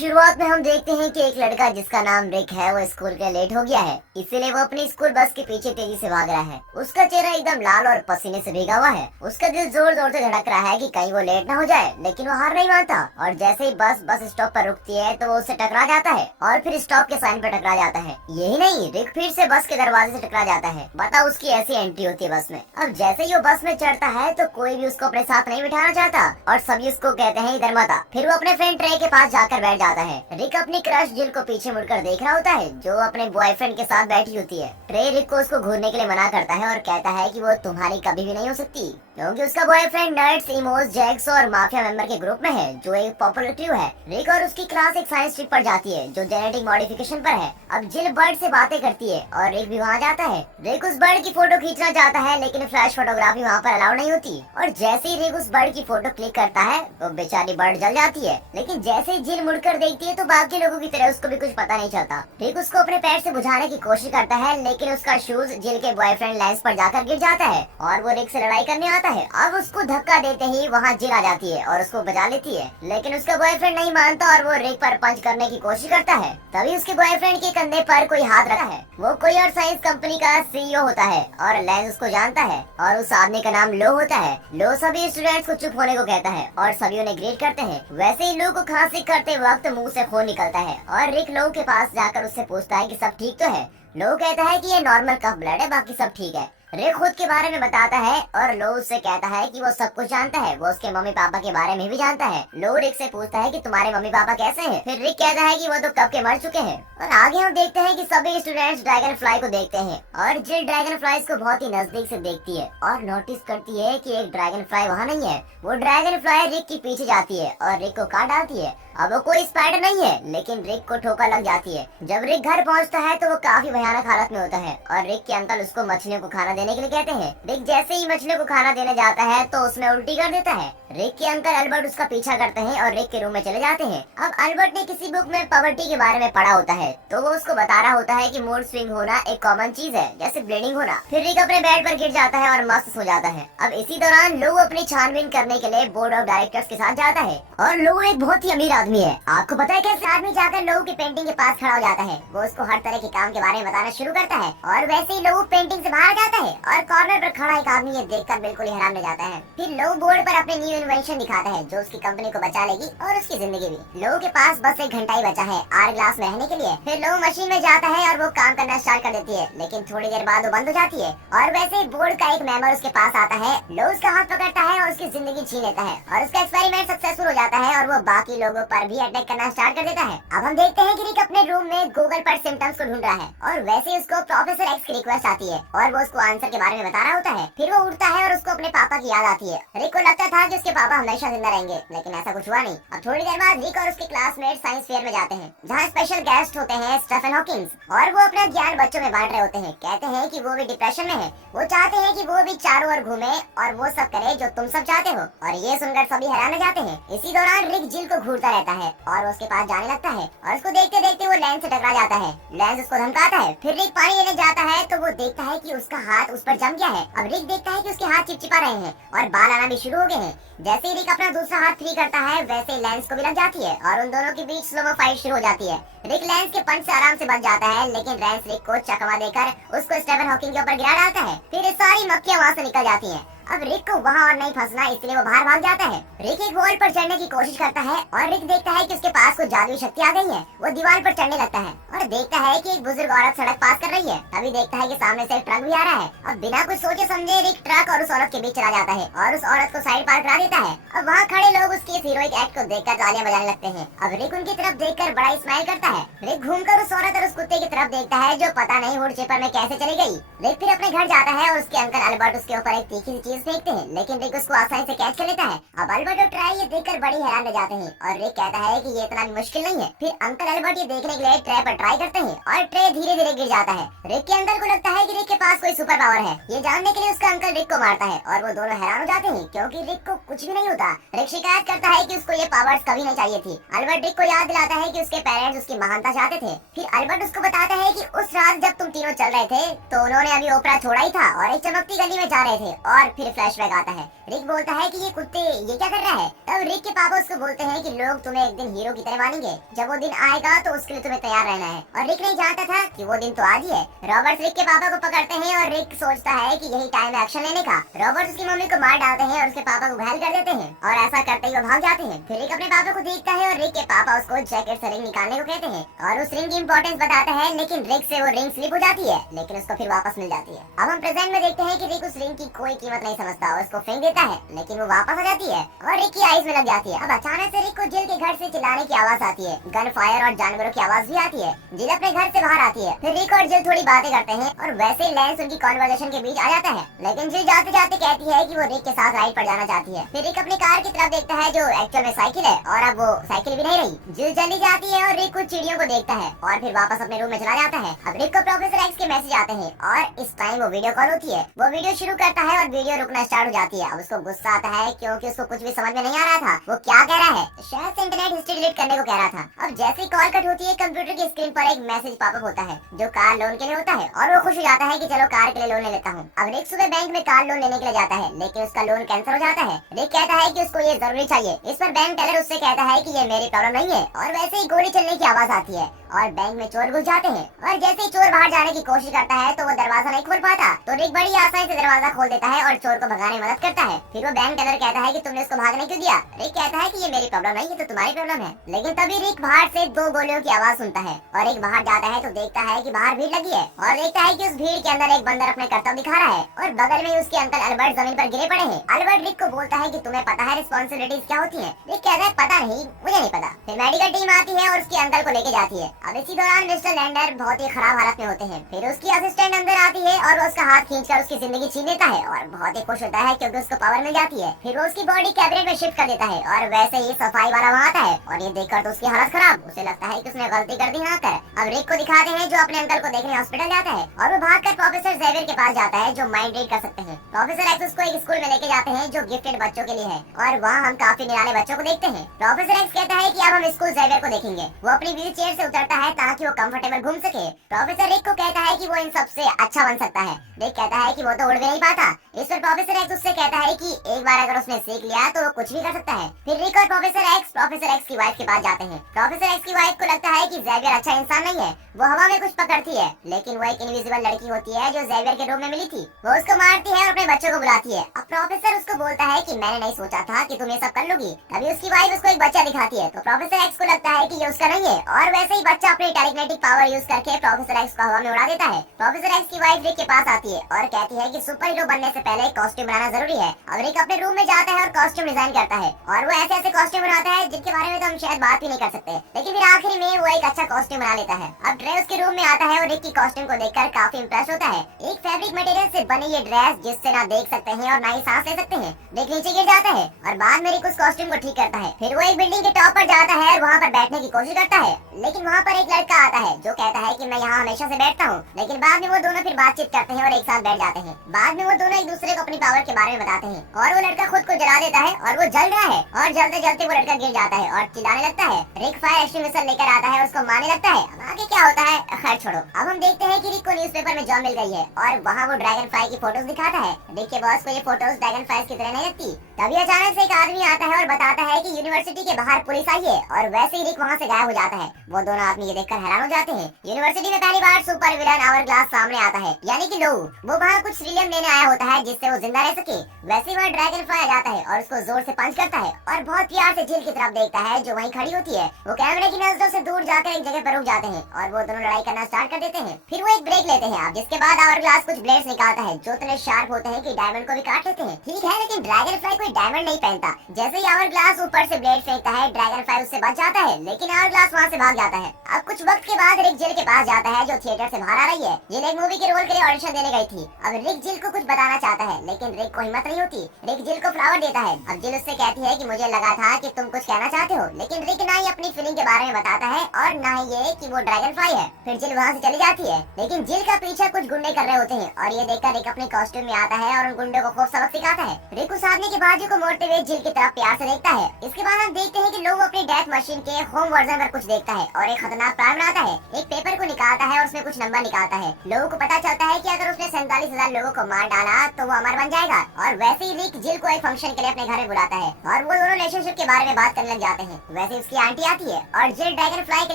शुरुआत में हम देखते हैं कि एक लड़का जिसका नाम रिक है वो स्कूल के लेट हो गया है, इसीलिए वो अपनी स्कूल बस के पीछे तेजी से भाग रहा है। उसका चेहरा एकदम लाल और पसीने से भीगा हुआ है। उसका दिल जोर जोर से धड़क रहा है कि कहीं वो लेट ना हो जाए, लेकिन वो हार नहीं मानता और जैसे ही बस स्टॉप पर रुकती है तो वो उससे टकरा जाता है और फिर स्टॉप के साइन पर टकरा जाता है। यही नहीं, रिक फिर से बस के दरवाजे से टकरा जाता है। बताओ, उसकी ऐसी एंट्री होती है बस में। अब जैसे ही वो बस में चढ़ता है तो कोई भी उसको अपने साथ नहीं बिठाना चाहता और सभी उसको कहते हैं इधर मत आ। फिर वो अपने फ्रेंड ट्रे के पास जाकर बैठ जाता है। रिक अपनी क्रश जिल को पीछे मुड़कर देख रहा होता है जो अपने बॉयफ्रेंड के साथ बैठी होती है। ट्रे रिक को उसको घूरने के लिए मना करता है और कहता है कि वो तुम्हारी कभी भी नहीं हो सकती, क्योंकि उसका बॉयफ्रेंड नर्ड्स, इमोस, जैक्स और माफिया मेंबर के ग्रुप में है जो एक पॉपुलर क्रू है। रिक और उसकी क्लास एक साइंस ट्रिप पर जाती है जो जेनेटिक मॉडिफिकेशन पर है। अब जिल बर्ड से बातें करती है और रिक भी वहाँ जाता है। रिक उस बर्ड की फोटो खींचना चाहता है लेकिन फ्लैश फोटोग्राफी वहाँ पर अलाउ नहीं होती और जैसे ही रिक उस बर्ड की फोटो क्लिक करता है तो बेचारी बर्ड जल जाती है। लेकिन जैसे ही जिल मुड़कर देखती है तो बाकी लोगों की तरह उसको भी कुछ पता नहीं चलता। रिक उसको अपने पैर से बुझाने की कोशिश करता है लेकिन उसका शूज जिल के बॉयफ्रेंड लेंस पर जाकर गिर जाता है और वो रिक से लड़ाई करने आता है। अब उसको धक्का देते ही वहाँ जिल आ जाती है और उसको बचा लेती है, लेकिन उसका बॉयफ्रेंड नहीं मानता और वो रिक पर पंच करने की कोशिश करता है। तभी उसके बॉयफ्रेंड के कंधे पर कोई हाथ रखा है। वो कोई और साइंस कंपनी का सीईओ होता है और लेंस उसको जानता है और उस आदमी का नाम लो होता है। लो सभी स्टूडेंट्स को चुप होने को कहता है और सभी उन्हें ग्रेड करते हैं। वैसे ही लो को खांसी करते वक्त मुंह से खून निकलता है और रिक लो के पास जाकर उससे पूछता है कि सब ठीक तो है। लो कहता है कि ये नॉर्मल कफ ब्लड है, बाकी सब ठीक है। रिक खुद के बारे में बताता है और लो उससे कहता है कि वो सब कुछ जानता है, वो उसके मम्मी पापा के बारे में भी जानता है। लो रिक से पूछता है कि तुम्हारे मम्मी पापा कैसे हैं? फिर रिक कहता है कि वो तो कब के मर चुके हैं। और आगे हम देखते हैं कि सभी स्टूडेंट्स ड्रैगन फ्लाई को देखते हैं और जिल ड्रैगन फ्लाईज को बहुत ही नजदीक से देखती है और नोटिस करती है कि एक ड्रैगन फ्लाई वहाँ नहीं है। वो ड्रैगन फ्लाई रिक के पीछे जाती है और रिक को काट डालती है। अब वो कोई स्पाइडर नहीं है लेकिन रिक को ठोकर लग जाती है। जब रिक घर पहुंचता है तो वो काफी भयानक हालत में होता है और रिक के अंकल उसको मछलियों को खाना देने के लिए कहते हैं। रिक जैसे ही मछलियों को खाना देने जाता है तो उसमें उल्टी कर देता है। रिक के अंकल अल्बर्ट उसका पीछा करते हैं और रिक के रूम में चले जाते हैं। अब अल्बर्ट ने किसी बुक में पॉवर्टी के बारे में पढ़ा होता है तो वो उसको बता रहा होता है कि मूड स्विंग होना एक कॉमन चीज है, जैसे ब्लीडिंग होना। फिर रिक अपने बेड पर गिर जाता है और मस्त सो जाता है। अब इसी दौरान लो अपनी छानबीन करने के लिए बोर्ड ऑफ डायरेक्टर्स के साथ जाता है और लो एक बहुत ही अमीर आदमी है। आपको पता है कैसे आदमी जाकर लोगों की पेंटिंग के पास खड़ा हो जाता है। वो उसको हर तरह के काम के बारे में बताना शुरू करता है और वैसे ही लोग पेंटिंग से बाहर जाता है और कॉर्नर पर खड़ा एक आदमी ये देखकर बिल्कुल ही हैरान रह जाता है। फिर लोग बोर्ड पर अपने न्यू इन्वेंशन दिखाता है जो उसकी कंपनी को बचा लेगी और उसकी जिंदगी भी। लोगों के पास बस 1 घंटा ही बचा है आर ग्लास में रहने के लिए। फिर लोग मशीन में जाता है और वो काम करना स्टार्ट कर देती है, लेकिन थोड़ी देर बाद वो बंद हो जाती है और वैसे ही बोर्ड का एक मेंबर उसके पास आता है। लोग उसका हाथ पकड़ता है और उसकी जिंदगी छीन लेता है और उसका एक्सपेरिमेंट सक्सेसफुल हो जाता है और वो बाकी लोगों पर भी अटैक करना स्टार्ट कर देता है। अब हम देखते हैं कि रिक अपने रूम में गूगल पर सिम्टम्स को ढूंढ रहा है और वैसे उसको प्रोफेसर एक्स की रिक्वेस्ट आती है और वो उसको आंसर के बारे में बता रहा होता है। फिर वो उठता है और उसको अपने पापा की याद आती है। रिक को लगता था कि उसके पापा हमेशा जिंदा रहेंगे, लेकिन ऐसा कुछ हुआ नहीं। अब थोड़ी देर बाद रिक और उसके क्लासमेट साइंस फेयर में जाते हैं जहाँ स्पेशल गेस्ट होते हैं स्टीफन हॉकिंस और वो अपना ज्ञान बच्चों में बांट रहे होते हैं। कहते हैं कि वो भी डिप्रेशन में है, वो चाहते हैं कि वो भी चारों ओर घूमे और वो सब करे जो तुम सब चाहते हो। और ये सुनकर सभी हैरान हो जाते हैं। इसी दौरान रिक जिल को घूरता रहता है और वो उसके पास जाने लगता है और उसको देखते देखते वो लेंस से टकरा जाता है। लेंस उसको धमकाता है। फिर रिक पानी लेने जाता है तो वो देखता है कि उसका हाथ उस पर जम गया है। अब रिक देखता है कि उसके हाथ चिपचिपा रहे हैं और बाल आना भी शुरू हो गए हैं। जैसे ही रिक अपना दूसरा हाथ फ्री करता है वैसे लेंस को भी लग जाती है और उन दोनों के बीच स्लो फाइट शुरू हो जाती है। रिक लेंस के पंच से आराम से बच जाता है, लेकिन लेंस रिक को चकमा देकर उसको स्टीफन हॉकिंग के ऊपर गिरा डालता है। फिर सारी मक्खियां वहाँ से निकल जाती हैं। अब रिक को वहाँ और नहीं फंसना, इसलिए वो बाहर भाग जाता है। रिक एक वॉल पर चढ़ने की कोशिश करता है और रिक देखता है कि उसके पास कुछ जादुई शक्ति आ गई है। वो दीवार पर चढ़ने लगता है और देखता है कि एक बुजुर्ग औरत सड़क पास कर रही है। तभी देखता है कि सामने से एक ट्रक भी आ रहा है। अब बिना कुछ सोचे समझे रिक ट्रक और उस औरत के बीच चला जाता है और उस औरत को साइड पार करा देता है। अब वहाँ खड़े लोग उसके इस हीरोइक एक्ट को देखकर तालियां बजाने लगते हैं। अब रिक उनकी तरफ देखकर बड़ा स्माइल करता है। रिक घूमकर उस औरत और उस कुत्ते की तरफ देखता है जो पता नहीं वुड चिपर में कैसे चली गई। रिक फिर अपने घर जाता है और उसके अंकल अल्बर्ट उसके ऊपर एक तीखी सी चीज फेंकते हैं, लेकिन रिक उसको आसानी से कैच कर लेता है। अब अल्बर्ट और ट्रे ये देखकर बड़ी हैरान रह जाते हैं और रिक कहता है कि ये इतना मुश्किल नहीं है। फिर अंकल अल्बर्ट ये देखने के लिए ट्रे पर ट्राई करते हैं और ट्रे धीरे धीरे गिर जाता है। रिक के अंकल को लगता है कि रिक के पास कोई सुपर पावर है। ये जानने के लिए उसका अंकल रिक को मारता है और वो दोनों हैरान हो जाते हैं क्योंकि रिक को कुछ भी नहीं होता। रिक शिकायत करता है कि उसको ये पावर्स कभी नहीं चाहिए थी। अल्बर्ट रिक को याद दिलाता है कि उसके पेरेंट्स उसकी महानता चाहते थे। फिर अल्बर्ट उसको बताता है कि उस रात जब तुम तीनों चल रहे थे तो उन्होंने अभी ओपरा छोड़ा ही था और एक चमकती गली में जा रहे थे और फिर लिए फ्लैशबैक आता है। रिक बोलता है कि ये कुत्ते ये क्या कर रहा है। तब रिक के पापा उसको बोलते हैं कि लोग तुम्हें एक दिन हीरो की तरह मानेंगे, जब वो दिन आएगा तो उसके लिए तुम्हें तैयार रहना है। और रिक नहीं जानता था कि वो दिन तो आज ही है। रॉबर्ट रिक के पापा को पकड़ते हैं और रिक सोचता है कि यही टाइम है एक्शन लेने का। रॉबर्ट उसकी मम्मी को मार डालते हैं और उसके पापा को घायल कर देते हैं और ऐसा करते ही वो भाग जाते हैं। फिर रिक अपने पापा को देखता है और रिक के पापा उसको जैकेट से रिंग निकालने को कहते हैं और उस रिंग की इंपॉर्टेंस बताता है, लेकिन रिक से वो रिंग स्लिप हो जाती है, लेकिन उसको फिर वापस मिल जाती है। अब हम प्रेजेंट में देखते हैं कि रिक उस रिंग की कोई कीमत नहीं समझता और उसको फेंक देता है, लेकिन वो वापस आ जाती है और रिक की आईज में लग जाती है। अब अचानक से रिक को जिल के घर से चिल्लाने की आवाज आती है, गन फायर और जानवरों की आवाज भी आती है। जिल अपने घर से बाहर आती है। फिर रिक और जिल थोड़ी बातें करते हैं और वैसे ही लैंस उनकी कॉन्वर्सेशन के बीच आ जाता है, लेकिन जिल जाते जाते कहती है कि वो रिक के साथ राइड पर जाना चाहती है। फिर रिक अपनी कार की तरफ देखता है जो एक्चुअल में साइकिल है और अब वो साइकिल भी नहीं रही। जिल चली जाती है और रिक कुछ चिड़ियों को देखता है और फिर वापस अपने रूम में चला जाता है। अब रिक को प्रोफेसर एक्स के मैसेज आते हैं और इस टाइम वो वीडियो कॉल होती है। वो वीडियो शुरू करता है और वीडियो रुकना स्टार्ट हो जाती है। अब उसको गुस्सा आता है क्योंकि उसको कुछ भी समझ में नहीं आ रहा था वो क्या कह रहा है। शायद से इंटरनेट हिस्ट्री डिलीट करने को कह रहा था। अब जैसे ही कॉल कट होती है कंप्यूटर की स्क्रीन पर एक मैसेज पॉपअप होता है जो कार लोन के लिए होता है और वो खुश हो जाता है कि चलो कार के लिए लोन ले लेता हूँ। अब रिक सुबह बैंक में कार लोन लेने के लिए जाता है, लेकिन उसका लोन कैंसिल हो जाता है। रिक कहता है कि उसको ये जरूरी चाहिए। इस पर बैंक टेलर उससे कहता है कि ये मेरी प्रॉब्लम नहीं है और वैसे ही गोली चलने की आवाज आती है और बैंक में चोर घुस जाते हैं और जैसे ही चोर बाहर जाने की कोशिश करता है तो वो दरवाजा नहीं खोल पाता, तो रिक बड़ी आसानी से दरवाजा खोल देता है और चोर को भगाने में मदद करता है। फिर वो बैंक टेलर कहता है कि तुमने उसको भागने क्यों दिया। रिक कहता है कि ये मेरी प्रॉब्लम नहीं, ये तो तुम्हारी प्रॉब्लम है। लेकिन तभी रिक बाहर से 2 गोलियों की आवाज सुनता है और रिक बाहर जाता है तो देखता है कि बाहर भीड़ लगी है और देखता है कि उस भीड़ के अंदर एक बंदर अपने करतब दिखा रहा है और बगल में उसके अंकल अल्बर्ट जमीन पर गिरे पड़े हैं। अल्बर्ट रिक को बोलता है कि तुम्हें पता है रिस्पांसिबिलिटीज क्या होती है। रिक कहता है पता नहीं, मुझे नहीं पता। फिर मेडिकल टीम आती है और उसके अंकल को लेके जाती है। अब इसी दौरान मिस्टर लैंडर बहुत ही खराब हालत में होते हैं। फिर उसकी असिस्टेंट अंदर आती है और वो उसका हाथ खींचकर उसकी जिंदगी छीन लेता है और बहुत ही खुश होता है क्योंकि उसको पावर मिल जाती है। फिर वो उसकी बॉडी कैबिनेट में शिफ्ट कर देता है और वैसे ही सफाई वाला वहाँ आता है और ये देखकर तो उसकी हालत खराब, उसे लगता है कि उसने गलती कर दी ना कर। अब रिक को दिखाते हैं जो अपने अंकल को देखने हॉस्पिटल जाता है और वो भागकर प्रोफेसर जेवियर के पास जाता है जो माइंड रीड कर सकते हैं। प्रोफेसर एक्स उसको एक स्कूल में लेके जाते हैं जो गिफ्टेड बच्चों के लिए है और वहाँ हम काफी निराले बच्चों को देखते हैं। प्रोफेसर एक्स कहता है कि अब हम स्कूल जेवियर को देखेंगे। वो अपनी व्हील चेयर से उतरता है ताकि वो कंफर्टेबल घूम सके। प्रोफेसर रिक को कहता है कि वो इन सबसे अच्छा बन सकता है। रिक कहता है कि वो तो उड़ भी नहीं पाता। इस पर प्रोफेसर एक्स उससे कहता है कि एक बार अगर उसने सीख लिया तो वो कुछ भी कर सकता है। फिर रिक और प्रोफेसर एक्स की वाइफ के पास जाते हैं। प्रोफेसर एक्स की वाइफ को लगता है कि जेवियर अच्छा इंसान नहीं है, वो हवा में कुछ पकड़ती है, लेकिन वो एक इनविजिबल लड़की होती है जो जेवियर के रूम में मिली थी। वो उसको मारती है और अपने बच्चों को बुलाती है। अब प्रोफेसर उसको बोलता है कि मैंने नहीं सोचा था कि तुम ये सब कर लोगी। तभी उसकी वाइफ उसको एक बच्चा दिखाती है तो प्रोफेसर एक्स को लगता है कि ये उसका नहीं है और वैसे ही बच्चा अपनी टेलीकिनेटिक पावर यूज करके प्रोफेसर एक्स को हवा में उड़ा देता है। प्रोफेसर एक्स की वाइफ रिक के पास आती है और कहती है कि सुपर हीरो बनने से पहले कॉस्ट्यूम बनाना जरूरी है। अब रिक अपने रूम में जाता है और कॉस्ट्यूम डिजाइन करता है और वो ऐसे ऐसे कॉस्ट्यूम बनाता है जिनके बारे में तो हम शायद बात ही नहीं कर सकते, लेकिन फिर आखिर में वो एक अच्छा कॉस्ट्यूम बना लेता है। अब ट्रे उसके रूम में आता है और रिक की कॉस्ट्यूम को देखकर काफी इंप्रेस होता है। एक फैब्रिक मटेरियल से बनी ये ड्रेस जिससे ना देख सकते हैं और ना ही सांस ले सकते हैं। रिक नीचे गिर जाता है और बाद में रिक उस कॉस्ट्यूम को ठीक करता है। फिर वो एक बिल्डिंग के टॉप पर जाता है और वहाँ पर बैठने की कोशिश करता है, लेकिन वहाँ पर एक लड़का आता है जो कहता है कि मैं यहाँ हमेशा से बैठता हूँ। लेकिन बाद में वो दोनों फिर बातचीत करते हैं और एक साथ बैठ जाते हैं। बाद में वो दोनों एक दूसरे को अपनी पावर के बारे में बताते हैं और वो लड़का खुद को जला देता है और वो जल रहा है और जलते जलते वो लड़का गिर जाता है और चिल्लाने लगता है। रिक फायर एक्सटिंग्विशर लेकर आता है और उसको मारने लगता है। अब आगे क्या होता है खैर छोड़ो। अब हम देखते हैं कि रिक को न्यूज़पेपर में जॉब मिल गई है और वहाँ वो ड्रैगन फ्लाई की फोटोज दिखाता है। रिक के बॉस को ये फोटोज ड्रैगन फ्लाई की तरह नहीं लगती। तभी अचानक से एक आदमी आता है और बताता है कि यूनिवर्सिटी के बाहर पुलिस आई है और वैसे ही रिक वहाँ से गायब हो जाता है। वो दोनों आदमी ये देखकर हैरान हो जाते हैं। यूनिवर्सिटी में पहली बार सुपर विलन आवर ग्लास सामने आता है, यानी कि लो वो वहाँ कुछ हीलियम लेने आया होता है जिससे वो जिंदा रह सके। वैसे ही वहाँ ड्रैगन फ्लाई आ जाता है और उसको जोर से पंच करता है और बहुत प्यार से झील की तरफ देखता है जो वहीं खड़ी होती है। वो कैमरे की नजरों से दूर जाकर एक जगह पर रुक जाते हैं और वो दोनों लड़ाई करना स्टार्ट कर देते हैं। फिर वो एक ब्रेक लेते हैं अब जिसके बाद आवर ग्लास कुछ ब्लेड्स निकालता है जो इतने शार्प होते हैं कि डायमंड को भी काट लेते हैं। ठीक है, लेकिन ड्रैगन फ्लाई कोई डायमंड नहीं पहनता। जैसे ही आवर ग्लास ऊपर से ब्लेड फेंकता है ड्रैगन फ्लाई उससे बच जाता है, लेकिन आवर ग्लास वहाँ से भाग जाता है। अब कुछ वक्त के बाद रिक जिल के पास जाता है जो थिएटर से बाहर आ रही है। जिल एक मूवी के रोल के लिए ऑडिशन देने गई थी। अब रिक जिल को कुछ बताना चाहता है लेकिन रिक को हिम्मत नहीं होती। रिक जिल को फ्लावर देता है। अब जिल उससे कहती है कि मुझे लगा था कि तुम कुछ कहना चाहते हो, लेकिन रिक ना ही अपनी फीलिंग के बारे में बताता है और ना ही ये कि वो ड्रैगन फ्लाई है। फिर जिल वहाँ से चली जाती है, लेकिन जिल का पीछा कुछ गुंडे कर रहे होते हैं और ये देखकर रिक अपने कॉस्ट्यूम में आता है और उन गुंडों को खूब सबक सिखाता है। रिक उस आदमी के पास बाजू को मोड़ते हुए जिल की तरफ प्यार से देखता है। इसके बाद हम देखते हैं कि लो अपनी डेथ मशीन के होम वर्जन पर कुछ देखता है और एक खतरनाक प्लान बनाता है। एक पेपर को निकालता है और उसमें कुछ नंबर निकालता है। लोगों को पता चलता है कि अगर उसने 47,000 लोगों को मार डाला तो वो अमर बन जाएगा। और वैसे ही रिक जिल को एक फंक्शन के लिए अपने घर में बुलाता है और वो दोनों रिलेशनशिप के बारे में बात करने लग जाते हैं। वैसे उसकी आंटी आती है और जिल ड्रैगन फ्लाई के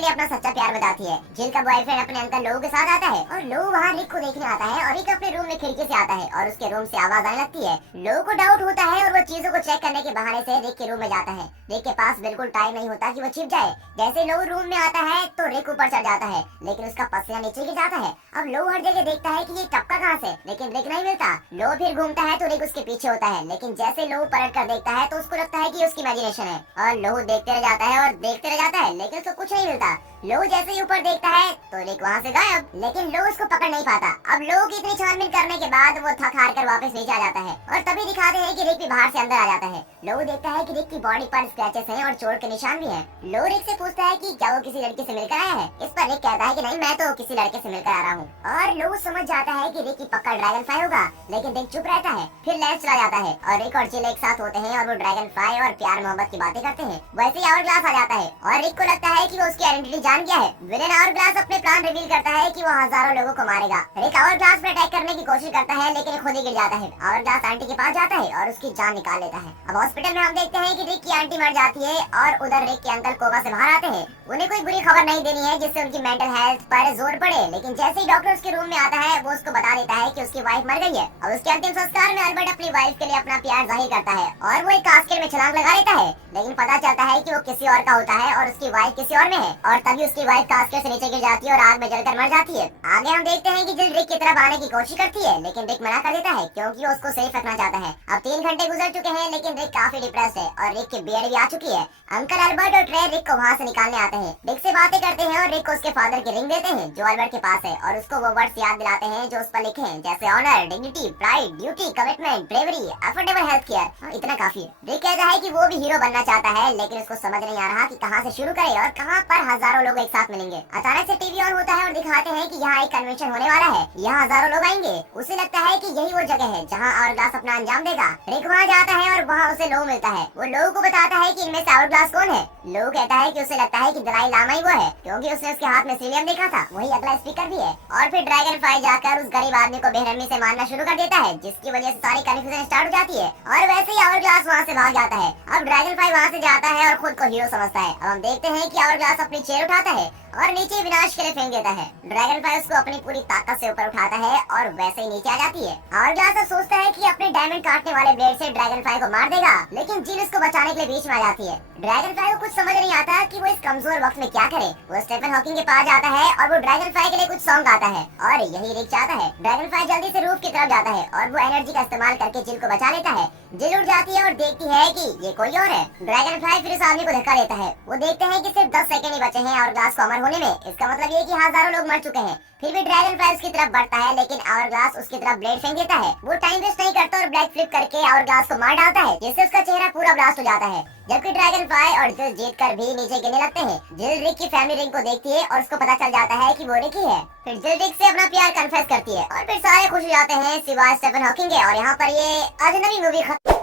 लिए अपना सच्चा प्यार बताती है। जिल का बॉयफ्रेंड अपने अंकल लो के साथ आता है और लो वहाँ रिक को देखने आता है और रिक अपने रूम में खिड़की से आता है और उसके रूम से आवाज आने लगती है। लो को डाउट होता है और वो चीजों को चेक करने के बहाने से रिक के रूम में जाता है। रिक के पास बिल्कुल टाइम नहीं होता कि वो छिप जाए। जैसे लो रूम में आता है तो रिक ऊपर चढ़ जाता है लेकिन उसका पसीना नीचे गिर जाता है। अब लो हर जगह देखता है कि ये टपका कहाँ से, लेकिन रिक नहीं मिलता। लो फिर घूमता है तो रिक उसके पीछे होता है लेकिन जैसे लो पलट कर देखता है तो उसको लगता है कि उसकी इमेजिनेशन है और लो देखते रह जाता है और देखते रह जाता है लेकिन उसको कुछ नहीं मिलता। लो जैसे ही ऊपर देखता है तो रिक वहाँ से गायब, लेकिन लो उसको पकड़ नहीं पाता। अब लो की इतनी छानबीन करने के बाद वो थक हार कर वापस नीचे आ जाता है और तभी दिखाते हैं कि रिक भी बाहर से अंदर आ जाता है। लो देखता है कि रिक की बॉडी पर स्क्रैचेस हैं और चोट के निशान भी हैं। लो रिक से पूछता है कि क्या वो किसी लड़के से मिलकर आया है। इस पर रिक कहता है कि नहीं, मैं तो किसी लड़के से मिलकर आ रहा हूँ। और लो समझ जाता है कि रिक की पक्का ड्रैगन फ्लाई होगा लेकिन रिक चुप रहता है। फिर लैब चला जाता है और रिक और जिल एक साथ होते हैं और वो ड्रैगन फ्लाई और प्यार मोहब्बत की बातें करते हैं। वैसे ही आवर ग्लास आ जाता है और रिक को लगता है कि वो उसकी आइडेंटिटी जान गया है। विलेन आवर ग्लास अपने प्लान रिवील करता है कि वो हजारों लोगों को मारेगा। रिक आवर ग्लास पर अटैक करने की कोशिश करता है लेकिन खुद ही गिर जाता है। आवर ग्लास आंटी के पास जाता है और उसकी जान निकाल लेता है। अब हॉस्पिटल में हम देखते हैं कि रिक की आंटी मर जाती है और उधर रिक के अंकल कोमा से बाहर आते हैं। उन्हें कोई बुरी खबर नहीं देनी है जिससे उनकी मेंटल हेल्थ पर जोर पड़े, लेकिन जैसे ही डॉक्टर उसके रूम में आता है वो उसको बता देता है कि उसकी वाइफ मर गई है। अब उसके अंतिम संस्कार में अल्बर्ट अपनी वाइफ के लिए अपना प्यार जाहिर करता है और वो एक कास्केट में छलांग लगा लेता है लेकिन पता चलता है कि वो किसी और का होता है और उसकी वाइफ किसी और में है और तभी उसकी वाइफ कास्केट से नीचे गिर जाती है और आग में जलकर मर जाती है। आगे हम देखते हैं कि जिल रिक की तरफ आने की कोशिश करती है लेकिन रिक मना कर देता है क्योंकि वो उसको सेफ रखना चाहता है। अब 3 घंटे गुजर चुके हैं लेकिन रिक काफी डिप्रेस्ड है और रिक की बियर्ड भी आ चुकी है। अंकल अल्बर्ट और ट्रे रिक को वहाँ से निकालने आते हैं। रिक से बातें करते हैं और रिक को उसके फादर की रिंग देते हैं जो अल्बर्ट के पास है और उसको वो वर्ड्स याद दिलाते हैं जो उस पर लिखे हैं जैसे honour, dignity, pride, duty, commitment, bravery, affordable health care. इतना काफी है। रिक कहता है कि वो भी हीरो बनना चाहता है लेकिन उसको समझ नहीं आ रहा कि कहाँ से शुरू करे और कहाँ पर हजारों लोग एक साथ मिलेंगे। अचानक से टीवी ऑन होता है और दिखाते हैं कि यहाँ एक कन्वेंशन होने वाला है। यहाँ हजारों लोग आएंगे। उसे लगता है कि यही वो जगह है जहाँ आवर ग्लास अपना अंजाम देगा। रिक वहाँ जाता है और वहाँ उसे लो मिलता है। वो लो को बताता है कि इनमें से आवर ग्लास कौन है। लो कहता है कि उसे लगता है कि दलाई लामा ही वो है क्योंकि उसने उसके हाथ में सीलियम देखा था, वही अगला स्पीकर भी है। और फिर ड्रैगन फ्लाई जाकर उस गरीब आदमी को बेरहमी से मारना शुरू कर देता है जिसकी वजह से सारी कंफ्यूजन स्टार्ट हो जाती है और वैसे ही आवर ग्लास वहाँ से भाग जाता है। अब ड्रैगन फ्लाई वहाँ से जाता है और खुद को हीरो समझता है। अब हम देखते हैं कि आवर ग्लास अपनी चेयर उठाता है और नीचे विनाश के लिए फेंक देता है। ड्रैगन फ्लाई उसको अपनी पूरी ताकत से ऊपर उठाता है और वैसे ही नीचे आ जाती है। आवर ग्लास सोचता है कि अपने डायमंड काटने वाले ब्लेड से ड्रैगन फ्लाई को मार देगा लेकिन जिल उसको बचाने के लिए बीच में आ जाती है। ड्रैगन फ्लाई को कुछ समझ नहीं आता कि वो इस कमजोर वक्त में क्या करे। वो स्टीफन हॉकिंग के पास जाता है और वो ड्रैगन फ्लाई के लिए कुछ सॉन्ग गाता है और यही रिक चाहता है। ड्रैगन फ्लाई जल्दी से रूफ की तरफ जाता है और वो एनर्जी का इस्तेमाल करके जिल को बचा लेता है। जिल उड़ जाती है और देखती है कि ये कोई और है। ड्रैगन फ्लाई फिर उस आदमी को धक्का देता है। वो देखते हैं कि सिर्फ 10 सेकंड ही बचे हैं और ग्लास को अमर होने में। इसका मतलब ये कि हजारों लोग मर चुके हैं। फिर भी ड्रैगन फ्लाई उसकी तरफ बढ़ता है लेकिन आवर ग्लास उसकी तरफ ब्लेड फेंक देता है। वो टाइम वेस्ट नहीं करता और ब्लैक फ्लिप करके आवर ग्लास को मार डालता है जिससे उसका चेहरा पूरा ब्लास्ट हो जाता है। जबकि ड्रैगन फ्लाई और जिल जीत कर भी नीचे गिरने लगते हैं। जिल रिक की फैमिली रिंग को देखती है और उसको पता चल जाता है कि वो रिक ही है। फिर जिल रिक से अपना प्यार कन्फेस करती है और फिर सारे खुश हो जाते हैं सिवाय स्टीफन हॉकिंग के। और यहाँ पर ये अजनबी मूवी खत्म।